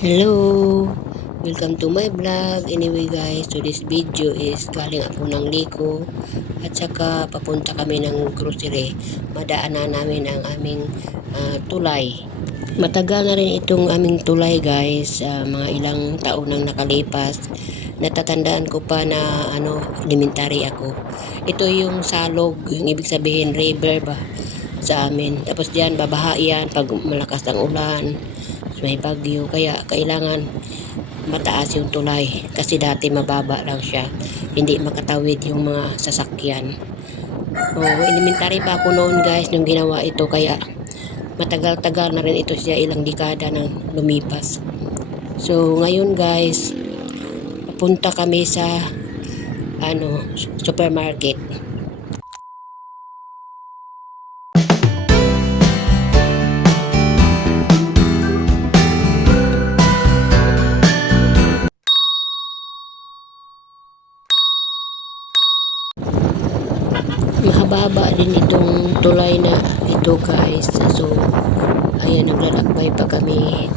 Hello! Welcome to my vlog. Anyway guys, so this video is galing ako ng liko at saka papunta kami ng grocery. Madaanan namin ang aming tulay. Matagal na rin itong aming tulay guys, mga ilang taon nang nakalipas. Natatandaan ko pa na elementary ako. Ito yung salog, yung ibig sabihin river ba sa amin. Tapos diyan babaha yan pag malakas ang ulan. May bagyo kaya kailangan mataas yung tulay kasi dati mababa lang siya, hindi makatawid yung mga sasakyan. Elementary pa ako noon guys nung ginawa ito, kaya matagal-tagal na rin ito siya, ilang dekada nang lumipas. So ngayon guys, papunta kami sa supermarket. Mahaba din itong tulay na ito guys. So ayan, naglalakbay pa kami.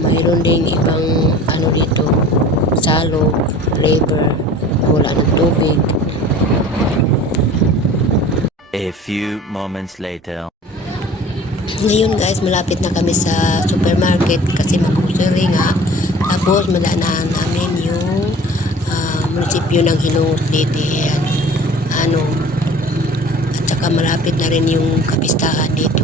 Mayroon ding ibang dito, salog, river, wala ng tubig. A few moments later. Ngayon guys, malapit na kami sa supermarket kasi mag-grocery nga. Tapos madaanan namin yung munisipyo ng Hilongos City. At saka malapit na rin yung kapistahan dito.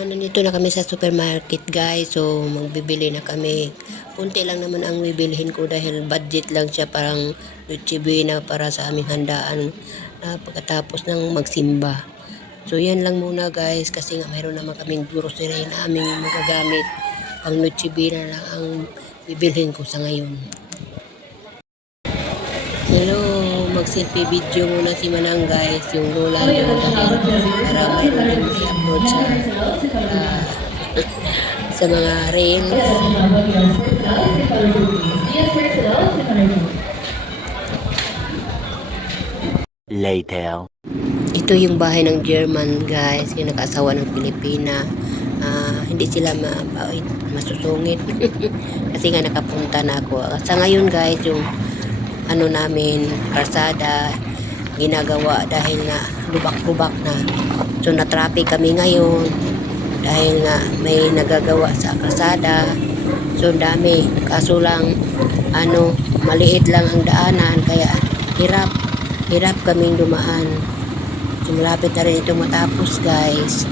Nandito na kami sa supermarket guys. So magbibili na kami. Punti lang naman ang bibilihin ko dahil budget lang siya, parang Noche na para sa aming handaan pagkatapos ng magsimba. So yan lang muna guys, kasi nga mayroon naman kaming grocery na aming magagamit. Ang Noche na lang ang bibilhin ko sa ngayon. Hello, mag-selfie video muna si Manang guys, yung lola niya, dahil para mayroon may upload sa mga reels. Later. Ito yung bahay ng German guys, yung nag-asawa ng Pilipina. Hindi sila mabait, masusungit kasi nga nakapunta na ako. Sa ngayon guys, yung namin karsada ginagawa dahil nga lubak-lubak na. So na-traffic kami ngayon dahil nga may nagagawa sa kalsada. So dami, kaso lang maliit lang ang daanan, kaya hirap kaming dumaan. So malapit na rin ito matapos guys.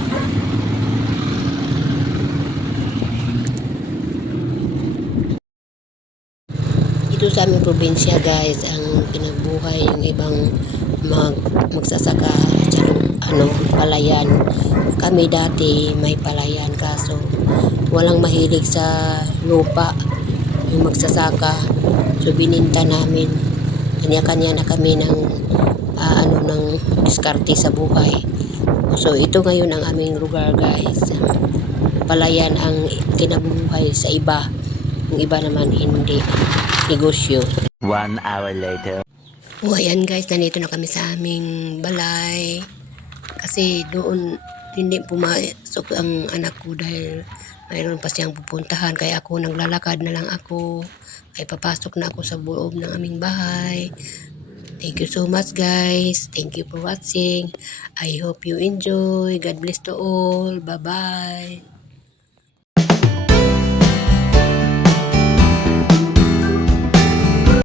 Dito sa aming probinsya guys, ang pinagbuhay yung ibang magsasaka sa palayan. Kami dati may palayan, kaso walang mahilig sa lupa yung magsasaka. So bininta namin. Kanya-kanya na kami ng ng diskarte sa buhay. So ito ngayon ang aming lugar guys. Palayan ang kinabubuhay sa iba. Yung iba naman hindi. Negosyo. 1 hour later. Ayan guys, nandito na kami sa aming balay. Kasi doon hindi pumasok ang anak ko dahil mayroon pa siyang pupuntahan. Kaya ako naglalakad na lang ako. Ay papasok na ako sa loob ng aming bahay. Thank you so much guys. Thank you for watching. I hope you enjoy. God bless to all. Bye-bye.